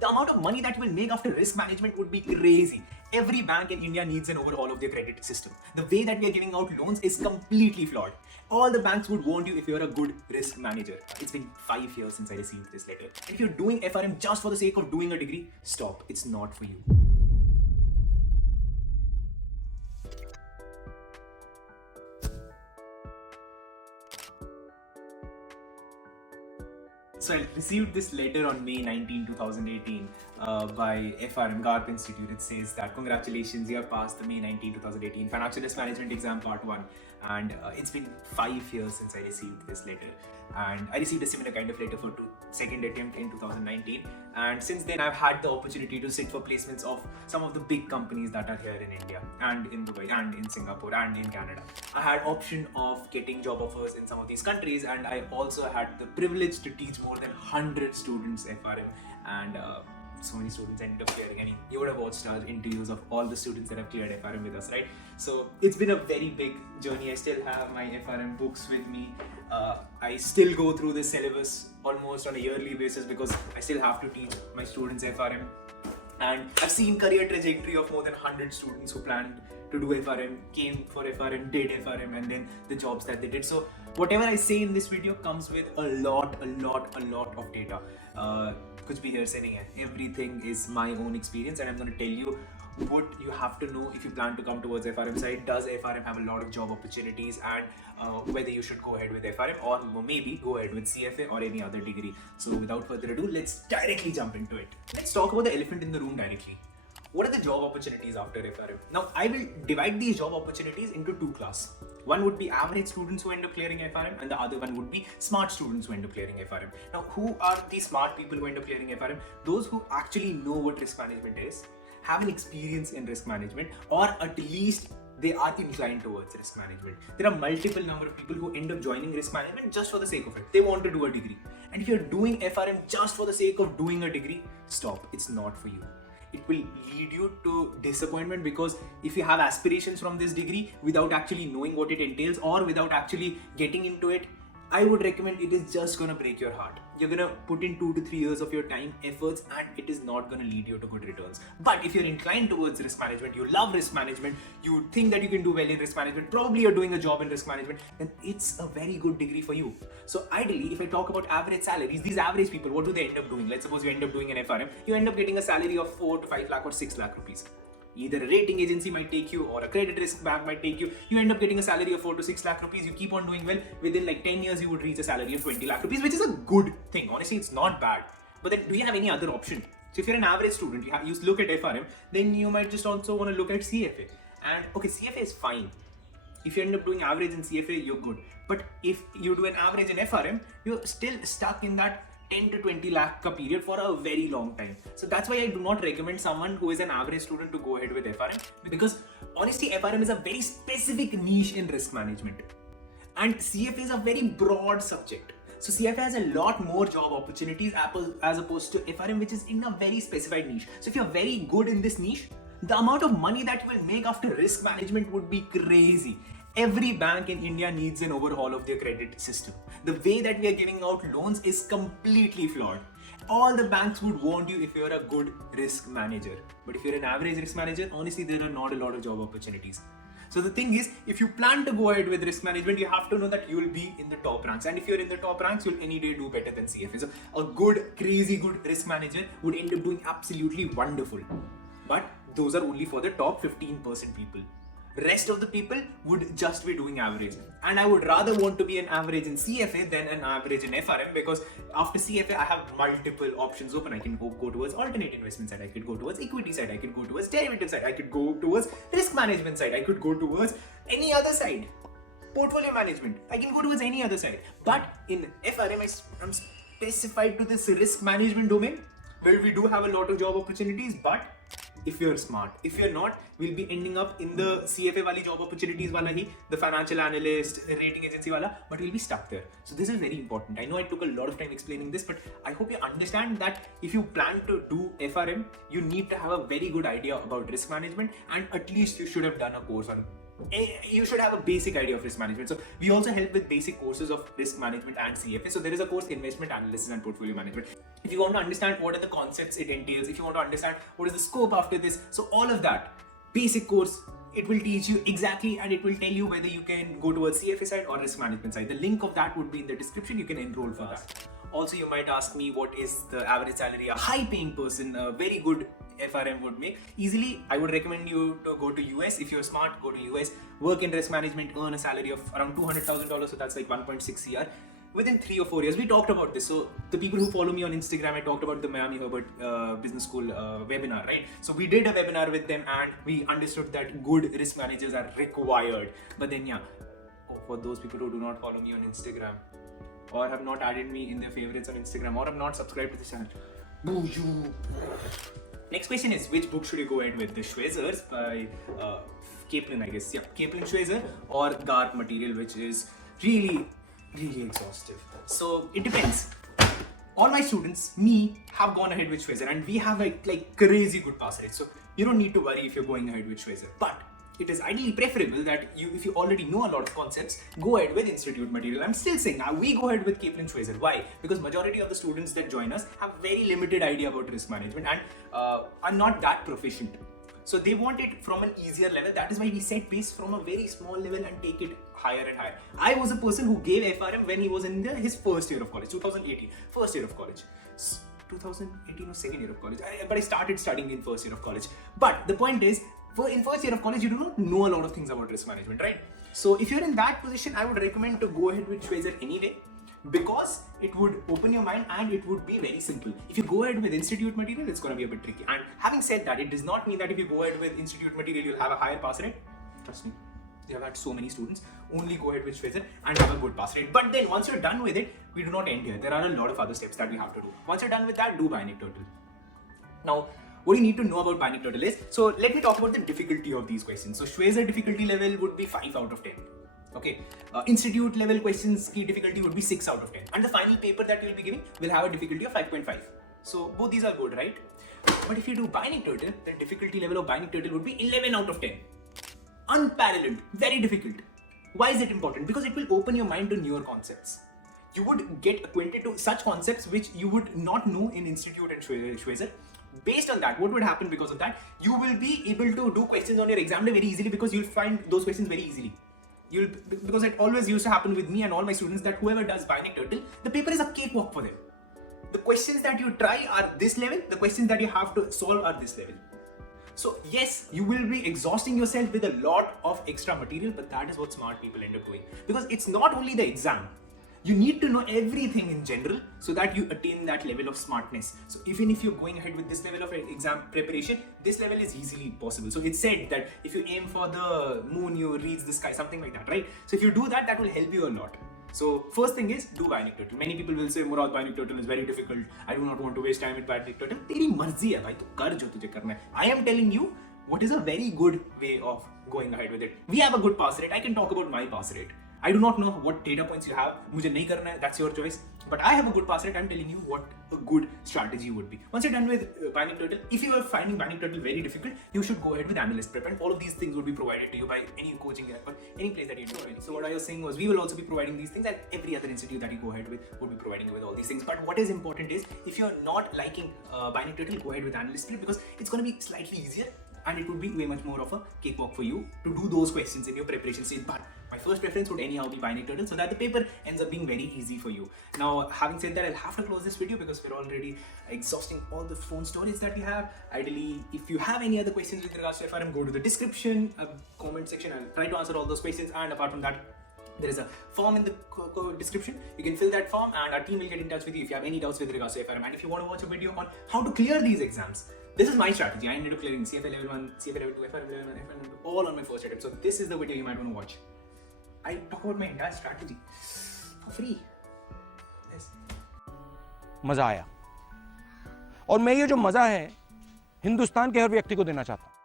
The amount of money that you will make after risk management would be crazy. Every bank in India needs an overhaul of their credit system. The way that we are giving out loans is completely flawed. All the banks would want you if you're a good risk manager. It's been 5 years since I received this letter. If you're doing FRM just for the sake of doing a degree, stop. It's not for you. So I received this letter on May 19, 2018 by FRM Garp Institute. It says that congratulations, you have passed the May 19, 2018 Financial Risk Management Exam Part 1. And it's been 5 years since I received this letter. And I received a similar kind of letter for second attempt in 2019. And since then, I've had the opportunity to sit for placements of some of the big companies that are here in India and in Dubai and in Singapore and in Canada. I had option of getting job offers in some of these countries, and I also had the privilege to teach more than 100 students FRM, and so many students ended up clearing. I mean, you would have watched our interviews of all the students that have cleared FRM with us, right? So it's been a very big journey. I still have my FRM books with me. I still go through this syllabus almost on a yearly basis because I still have to teach my students FRM. And I've seen career trajectory of more than 100 students who planned to do FRM, came for FRM, did FRM, and then the jobs that they did. So whatever I say in this video comes with a lot of data. कुछ भी here saying है. Everything is my own experience, and I'm going to tell you what you have to know if you plan to come towards FRM side. Does FRM have a lot of job opportunities, and whether you should go ahead with FRM or maybe go ahead with CFA or any other degree. So without further ado, let's directly jump into it. Let's talk about the elephant in the room directly. What are the job opportunities after FRM? Now, I will divide these job opportunities into two classes. One would be average students who end up clearing FRM, and the other one would be smart students who end up clearing FRM. Now, who are these smart people who end up clearing FRM? Those who actually know what risk management is, have an experience in risk management, or at least they are inclined towards risk management. There are multiple number of people who end up joining risk management just for the sake of it. They want to do a degree. And if you're doing FRM just for the sake of doing a degree, stop. It's not for you. It will lead you to disappointment, because if you have aspirations from this degree without actually knowing what it entails or without actually getting into it, I would recommend it is just gonna break your heart. You're gonna put in 2 to 3 years of your time, efforts, and it is not gonna lead you to good returns. But if you're inclined towards risk management, you love risk management, you think that you can do well in risk management, probably you're doing a job in risk management, then it's a very good degree for you. So ideally, if I talk about average salaries, these average people, what do they end up doing? Let's suppose you end up doing an FRM, you end up getting a salary of 4 to 5 lakh or 6 lakh rupees. Either a rating agency might take you or a credit risk bank might take you. You end up getting a salary of 4 to 6 lakh rupees. You keep on doing well. Within like 10 years, you would reach a salary of 20 lakh rupees, which is a good thing. Honestly, it's not bad. But then do you have any other option? So if you're an average student, you look at FRM, then you might just also want to look at CFA. And okay, CFA is fine. If you end up doing average in CFA, you're good. But if you do an average in FRM, you're still stuck in that 10 to 20 lakh ka period for a very long time. So that's why I do not recommend someone who is an average student to go ahead with FRM, because honestly, FRM is a very specific niche in risk management, and CFA is a very broad subject. So CFA has a lot more job opportunities as opposed to FRM, which is in a very specified niche. So if you're very good in this niche, the amount of money that you will make after risk management would be crazy. Every bank in India needs an overhaul of their credit system. The way that we are giving out loans is completely flawed. All the banks would want you if you're a good risk manager. But if you're an average risk manager, honestly, there are not a lot of job opportunities. So the thing is, if you plan to go ahead with risk management, you have to know that you will be in the top ranks. And if you're in the top ranks, you'll any day do better than CFA. So a good, crazy good risk manager would end up doing absolutely wonderful. But those are only for the top 15% people. Rest of the people would just be doing average, and I would rather want to be an average in CFA than an average in FRM, because after CFA I have multiple options open. I can go towards alternate investment side, I could go towards equity side, I could go towards derivative side, I could go towards risk management side, I could go towards any other side, portfolio management, I can go towards any other side. But in FRM I'm specified to this risk management domain, where we do have a lot of job opportunities. But if you're smart, if you're not, we'll be ending up in the CFA wali job opportunities wala hi, the financial analyst, rating agency wala, but we'll be stuck there. So this is very important. I know I took a lot of time explaining this, but I hope you understand that if you plan to do FRM, you need to have a very good idea about risk management, and at least you should have done a course on you should have a basic idea of risk management. So we also help with basic courses of risk management and CFA. So there is a course, investment analysis and portfolio management. If you want to understand what are the concepts it entails, if you want to understand what is the scope after this, so all of that basic course, it will teach you exactly, and it will tell you whether you can go towards CFA side or risk management side. The link of that would be in the description. You can enroll for that. Also, you might ask me, what is the average salary a high paying person, a very good FRM would make? Easily, I would recommend you to go to US. If you're smart, go to US, work in risk management, earn a salary of around $200,000, so that's like 1.6 CR. Within 3 or 4 years, we talked about this. So the people who follow me on Instagram, I talked about the Miami Herbert Business School webinar, right? So we did a webinar with them and we understood that good risk managers are required. But then for those people who do not follow me on Instagram or have not added me in their favorites on Instagram or have not subscribed to the channel, boo you. Next question is, which book should you go ahead with? The Schweizers by Kaplan, I guess. Yeah, Kaplan Schweizer, or Garp Material, which is really exhaustive. So it depends. All my students, me, have gone ahead with Schweizer, and we have like crazy good pass rates. So you don't need to worry if you're going ahead with Schweizer. But it is ideally preferable that if you already know a lot of concepts, go ahead with institute material. I'm still saying now we go ahead with Kaplan Schweizer. Why? Because majority of the students that join us have very limited idea about risk management and are not that proficient. So they want it from an easier level. That is why we set pace from a very small level and take it higher and higher. I was a person who gave FRM when he was in his first year of college, 2018, first year of college. 2018 was second year of college, but I started studying in first year of college. But the point is, in first year of college, you do not know a lot of things about risk management, right? So if you're in that position, I would recommend to go ahead with Schweizer anyway, because it would open your mind and it would be very simple. If you go ahead with institute material, it's going to be a bit tricky. And having said that, it does not mean that if you go ahead with institute material, you'll have a higher pass rate. Trust me, we have had so many students only go ahead with Schweizer and have a good pass rate. But then once you're done with it, we do not end here. There are a lot of other steps that we have to do. Once you're done with that, do Bionic Turtle. Now, what you need to know about Bionic Turtle is, so let me talk about the difficulty of these questions. So Schweizer difficulty level would be 5 out of 10. Okay, institute level questions key difficulty would be 6 out of 10. And the final paper that you'll be giving will have a difficulty of 5.5. So both these are good, right? But if you do Bionic Turtle, the difficulty level of Bionic Turtle would be 11 out of 10. Unparalleled, very difficult. Why is it important? Because it will open your mind to newer concepts. You would get acquainted to such concepts which you would not know in institute and Schweizer. Based on that, what would happen because of that? You will be able to do questions on your exam day very easily, because you'll find those questions very easily. Because it always used to happen with me and all my students that whoever does Bionic Turtle, the paper is a cakewalk for them. The questions that you try are this level, the questions that you have to solve are this level. So yes, you will be exhausting yourself with a lot of extra material, but that is what smart people end up doing. Because it's not only the exam. You need to know everything in general so that you attain that level of smartness. So even if you're going ahead with this level of exam preparation, this level is easily possible. So it's said that if you aim for the moon, you reach the sky, something like that, right? So if you do that, that will help you a lot. So first thing is, do Bionic Turtle. Many people will say, Murrad, Bionic Turtle is very difficult. I do not want to waste time with Bionic Turtle. तेरी मर्जी है भाई, तू कर जो तुझे करना है. I am telling you what is a very good way of going ahead with it. We have a good pass rate. I can talk about my pass rate. I do not know what data points you have. मुझे नहीं करना है. That's your choice. But I have a good pass rate. I'm telling you what a good strategy would be. Once you're done with Bionic Turtle, if you are finding Bionic Turtle very difficult, you should go ahead with analyst prep, and all of these things would be provided to you by any coaching app or any place that you're doing. So what I was saying was, we will also be providing these things, and every other institute that you go ahead with would be providing you with all these things. But what is important is, if you're not liking Bionic Turtle, go ahead with analyst prep, because it's going to be slightly easier. And it would be way much more of a cakewalk for you to do those questions in your preparation stage. But my first preference would anyhow be Bionic Turtle, so that the paper ends up being very easy for you. Now, having said that, I'll have to close this video because we're already exhausting all the phone storage that we have. Ideally, if you have any other questions with regards to FRM, go to the description, comment section. I'll try to answer all those questions. And apart from that, there is a form in the description. You can fill that form and our team will get in touch with you if you have any doubts with regards to FRM. And if you want to watch a video on how to clear these exams, this is my strategy. I ended up clearing CFA level 1, CFA level 2, FRM level 1, FRM level 2, all on my first attempt. So this is the video you might want to watch. I talk about my entire strategy for free. Yes. मजा आया, और मैं ये जो मजा है हिंदुस्तान के हर व्यक्ति को देना चाहता हूं.